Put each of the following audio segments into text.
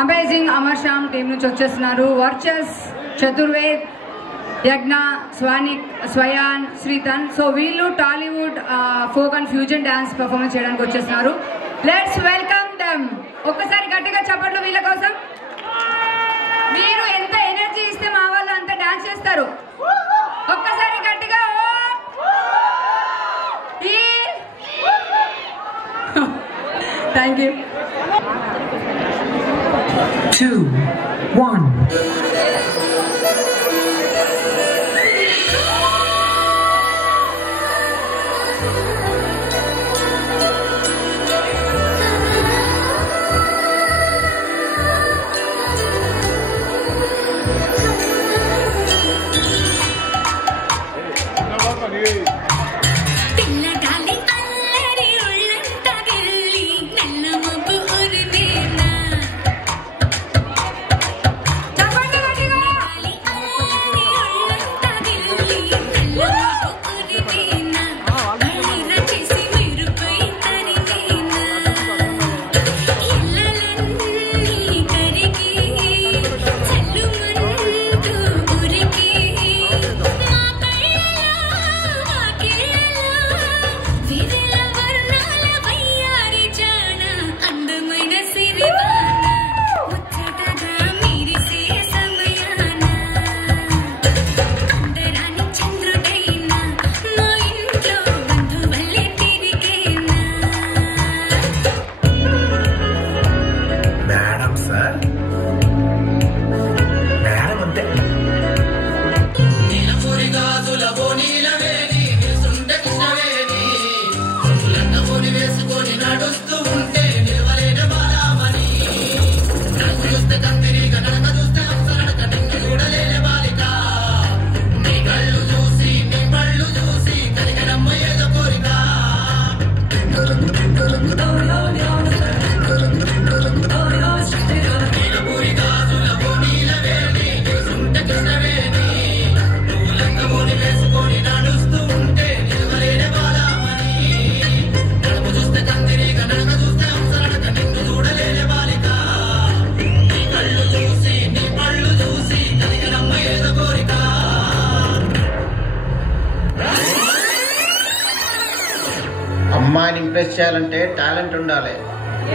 Amazing Amar Shyam team నుంచి వచ్చేస్తున్నారు. Virtus, చతుర్వేద్, యజ్ఞ, స్వానిక్, స్వయాన్, శ్రీతన్. సో వీళ్ళు Tollywood folk and fusion dance performance చేయడానికి వచ్చేస్తున్నారు. Let's welcome them. ఒక్కసారి గట్టిగా చప్పట్లు వీళ్ళ కోసం. మీరు ఎంత ఎనర్జీ ఇస్తే మా వాళ్ళు అంత డాన్స్ చేస్తారు. ఒక్కసారి గట్టిగా థ్యాంక్ యూ. 2, 1. అమ్మాయిని ఇంప్రెస్ చేయాలంటే టాలెంట్ ఉండాలి.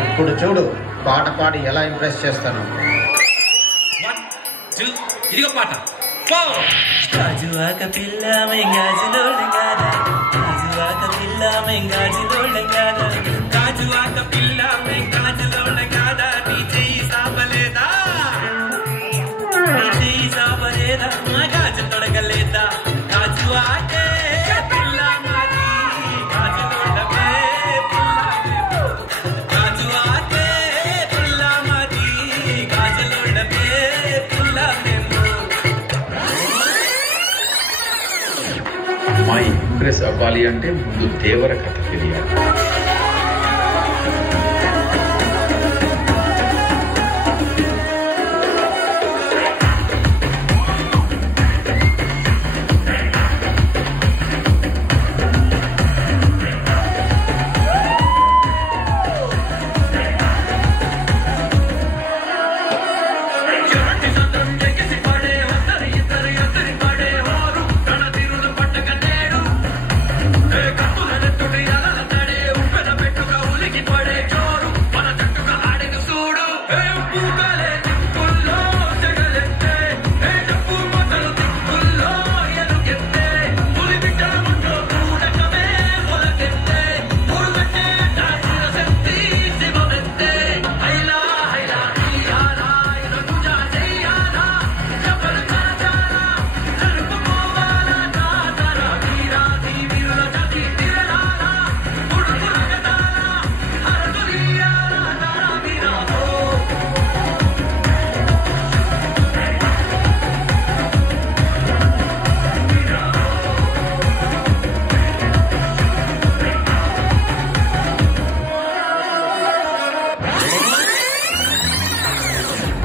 ఇప్పుడు చూడు పాట పాడి ఎలా ఇంప్రెస్ చేస్తాను. 1, 2 ఇదిగో పాట. గాజువాక పిల్ల మెంగాజులోళ్ళగాద, గాజువాక పిల్ల మెంగాజులోళ్ళగాద, గాజువాక పిల్ల మెంగాజులోళ్ళగాద, నీ చెయ్యి సాపలేదా, నీ చెయ్యి సాపలేదా, మా గాజు తొడగలేదా, గాజువాకే పిల్ల మాది, గాజులోళ్ళమే పిల్ల, గాజువాకే పిల్ల మాది, గాజులోళ్ళమే పిల్ల మేము. అమ్మాయి ఇంప్రెస్ అవ్వాలి అంటే ముందు దేవర కథ తెలియాలి.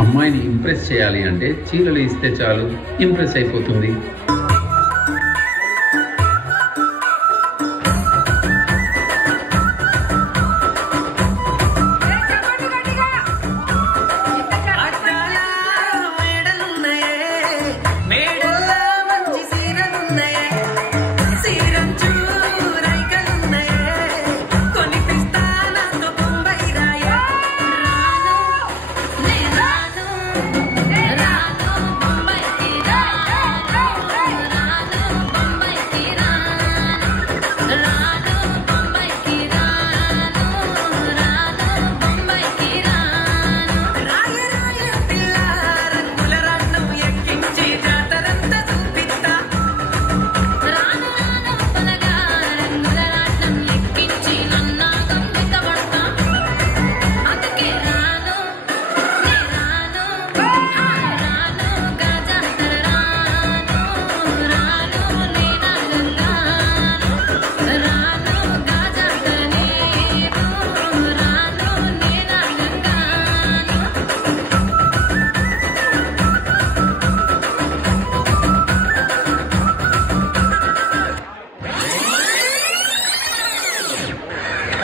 అమ్మాయిని ఇంప్రెస్ చేయాలి అంటే చీరలు ఇస్తే చాలు ఇంప్రెస్ అయిపోతుంది.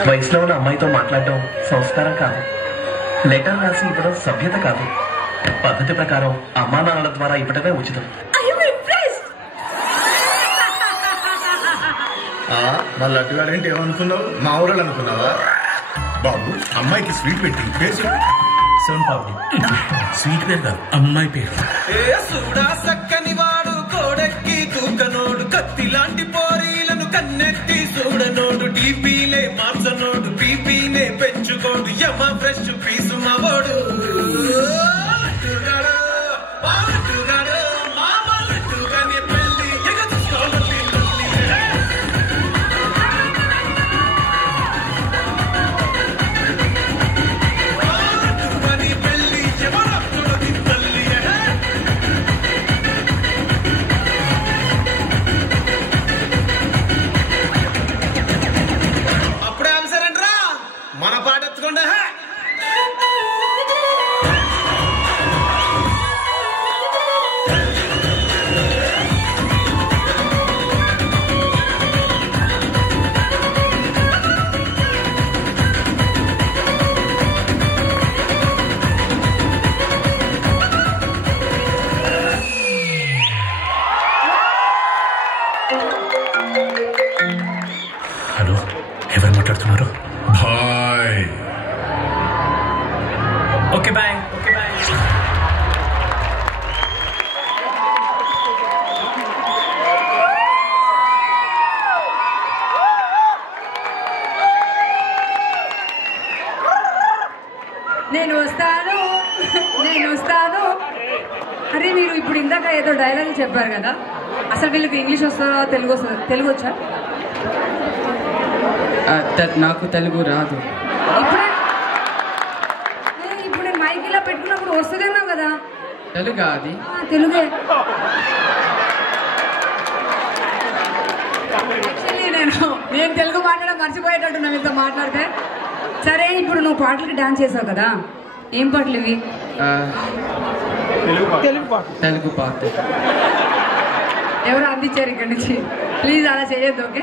వయసులో ఉన్న అమ్మాయితో మాట్లాడడం సంస్కారం కాదు, లెటర్ రాసి ఇవ్వడం సభ్యత కాదు. పద్ధతి ప్రకారం అమ్మా నాన్నల ద్వారా ఇవ్వడమే ఉచితం. మళ్ళీ అట్టుగాడంటే ఏమనుకున్నావు? మా ఊరాలు అనుకున్నావా? బాబు అమ్మాయికి స్వీట్ పెట్టి పేరు సోన్ పాపి. స్వీట్ పేరు కాదు, అమ్మాయి పేరు. సక్కని వాడు కోడెక్కి తూకనోడు, కత్తి లాంటి పోరీలను కన్నెత్తి చూడనోడు, టీపీలే మార్చనోడు, పీపీనే పెంచుకోడు, యమ ఫ్రెష్ పీసు మావోడు. హలో, ఎవరు మాట్లాడుతున్నారు? Bye. Okay bye. Okay bye. నేను వస్తాను. అరే మీరు ఇప్పుడు ఇందాక ఏదో డైలాగ్ చెప్పారు కదా, అసలు వీళ్ళకి ఇంగ్లీష్ వస్తుందా తెలుగు వస్తుందా? తెలుగు వచ్చా? నాకు తెలుగు రాదు. ఇప్పుడు నేను మైక్ ఇలా పెట్టుకున్నప్పుడు వస్తుందన్నావు కదా. తెలుగు అది? తెలుగే. యాక్చువల్లీ నేను తెలుగు మాట్లాడడం మర్చిపోయేటట్టున్నా మీతో మాట్లాడితే. సరే ఇప్పుడు నువ్వు పాటలకి డాన్స్ చేసావు కదా, ఏం పాటలు ఇవి? తెలుగు పాట. ఎవరు అందించారు ఇక్కడ నుంచి? ప్లీజ్ అలా చేయొద్దు. Okay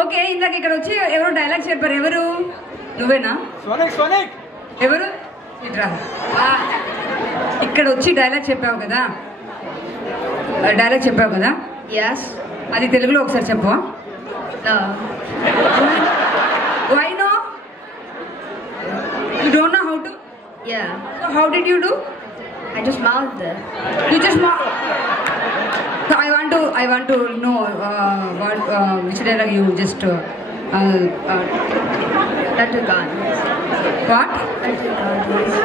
okay. ఇందాక ఇక్కడ వచ్చి ఎవరు డైలాగ్ చెప్పారు? ఎవరు? నువ్వేనా? ఎవరు? ఇక్కడ వచ్చి డైలాగ్ చెప్పావు కదా, ఎస్, అది తెలుగులో ఒకసారి చెప్పవా? Why no? You don't know how to? How did you do? I just mouthed it. You just mouth. So I want to know what which dialogue you just Laddu Gadu. what?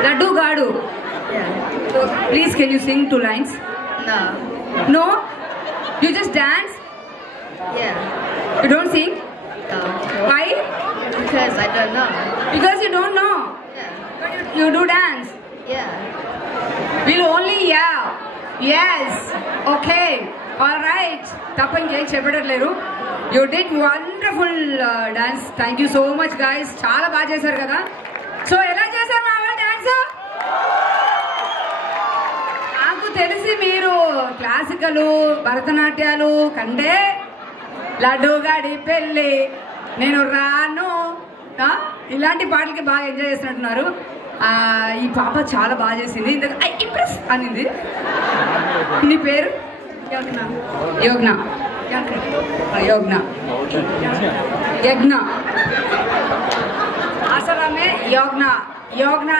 Laddu Gadu. Yeah. So please can you sing 2 lines? No. No? You just dance? Yeah. You don't sing? No. Why? Because I don't know. Because you don't know. Yeah. But you do dance. Yeah. We'll only yes. Okay. All right. తప్ప ఇంకేం చెప్పడట్లేరు. You did wonderful dance. Thank you so much guys. చాలా బాగా చేశారు కదా. So ఎలా చేశారు మా వాళ్ళు డాన్స్? నాకు తెలిసి మీరు క్లాసికల్ భరతనాట్యాలు కంటే లడ్డూగాడి పెళ్ళి, నేను రాను, ఇలాంటి పాటలకి బాగా ఎంజాయ్ చేస్తున్నట్టున్నారు. ఈ పాప చాలా బాగా చేసింది, ఇంప్రెస్ అనింది. నీ పేరు? యోగ్న. అసలు ఆమె యోగ్న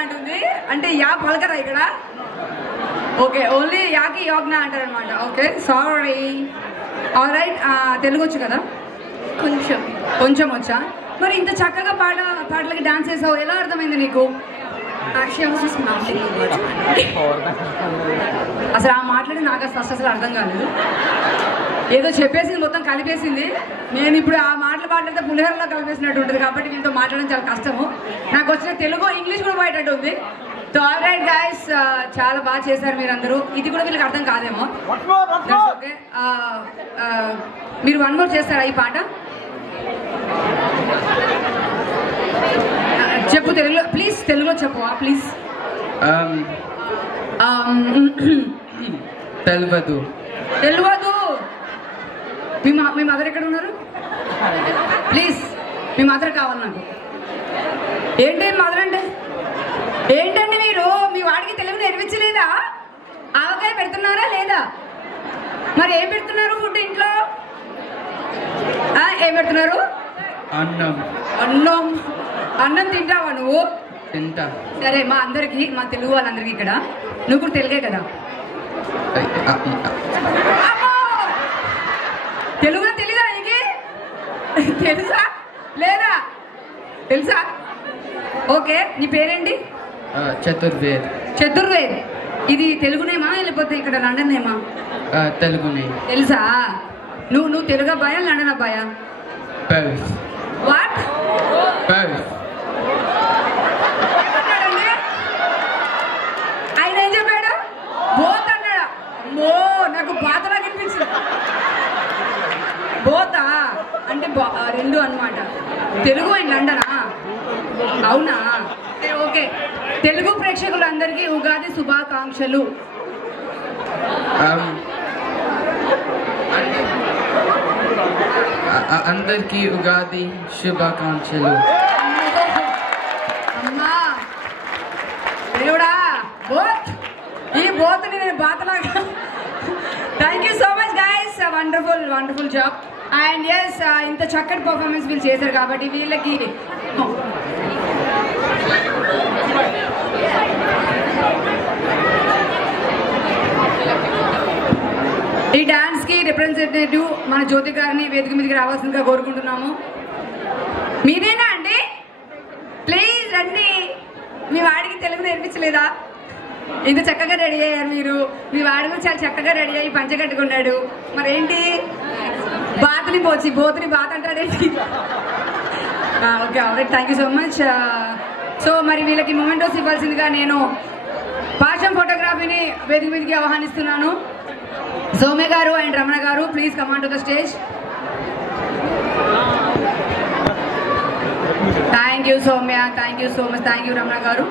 అంటుంది. అంటే యా పలకరా ఇక్కడ? ఓకే, ఓన్లీ యాకి యోగ్న అంటారనమాట. Okay, sorry. All right. Telugu వచ్చు కదా? కొంచెం వచ్చా? మరి ఇంత చక్కగా పాటలకి డాన్స్ చేసావు, ఎలా అర్థమైంది నీకు? అసలు ఆ మాట్లాడి నాకు ఫస్ట్ అసలు అర్థం కాలేదు. ఏదో చెప్పేసింది, మొత్తం కలిపేసింది. నేను ఇప్పుడు ఆ మాటలు మాట్లాడితే పులిహోరలో కలిపేసినట్టు ఉంటుంది. కాబట్టి వీళ్ళతో మాట్లాడడం చాలా కష్టము. నాకు వచ్చిన తెలుగు ఇంగ్లీష్ కూడా పోయేటట్టు ఉంది. సో ఆల్ రైట్ గైస్, చాలా బాగా చేశారు మీరందరూ. ఇది కూడా వీళ్ళకి అర్థం కాదేమో. ఓకే, మీరు 1 more చేస్తారా ఈ పాట? చెప్పు తెలుగులో ప్లీజ్. తెలుగులో చెప్పవా ప్లీజ్? తెలియదు. మీ మదర్ ఎక్కడ ఉన్నారు? ప్లీజ్, మీ మదర్ కావాలి నాకు. ఏంటి మొదలండి? ఏంటండి మీరు మీ వాడికి తెలుగు నేర్పించలేదా? ఆవకాయ పెడుతున్నారా లేదా? మరి ఏం పెడుతున్నారు ఫుడ్ ఇంట్లో? ఏం పెడుతున్నారు? అన్నం. అన్నం. అన్నం తింటావా నువ్వు? తింటా. సరే, మా అందరికి, మా తెలుగు వాళ్ళందరికీ ఇక్కడ నువ్వు కూడా తెలుగే కదా? తెలుగులో తెలీదా నీకు? తెలుసా లేదా? తెలుసా? ఓకే, నీ పేరేంటి? చతుర్వేద్. చతుర్వేద్. ఇది తెలుగునేమా లేకపోతే ఇక్కడ లండన్ నేమా? తెలుగునే. తెలుసా? నువ్వు తెలుగు అబ్బాయా లండన్ అబ్బాయా? బోత్. వాట్? బోత్. ఆయన ఏం చెప్పాడు? బోత్ అన్నాడా? అమ్మో, నాకు బాతలా కనిపించింది. బోతా అంటే రెండు అన్నమాట. తెలుగు అండ్ లండనా? అవునా? ఓకే, తెలుగు ప్రేక్షకులందరికీ ఉగాది శుభాకాంక్షలు. అందరికీ ఉగాది శుభాకాంక్షలు. అమ్మా దేవుడా, బోత్. ఈ బోత్ని నేను బాతలాగా. Thank you so much guys, wonderful job. And yes, ఇంత చక్కటి పర్ఫార్మెన్స్ వీళ్ళు చేశారు కాబట్టి వీళ్ళకి ఈ డాన్స్ కి రిప్రజెంటేటివ్ మన జ్యోతి గారిని వేదిక మీదకి రావాల్సిందిగా కోరుకుంటున్నాము. మీరేనా అండి? ప్లీజ్ రండి. మీ వాడికి తెలుగు నేర్పించలేదా? ఇంత చక్కగా రెడీ అయ్యారు మీరు. మీ వాడు కూడా చాలా చక్కగా రెడీ అయ్యి పంచ కట్టుకున్నాడు. మరేంటి బోతుని బాత్ అంటాడేంటి? Okay, alright, thank you so much. So మరి వీళ్ళకి మొమెంటోస్ ఇవ్వాల్సిందిగా నేను పాశం ఫోటోగ్రఫీని వేదిక మీదకి ఆహ్వానిస్తున్నాను. సౌమ్య గారు అండ్ రమణ గారు, please come on to the stage. Thank you Soumya, thank you so much, thank you Ramana గారు.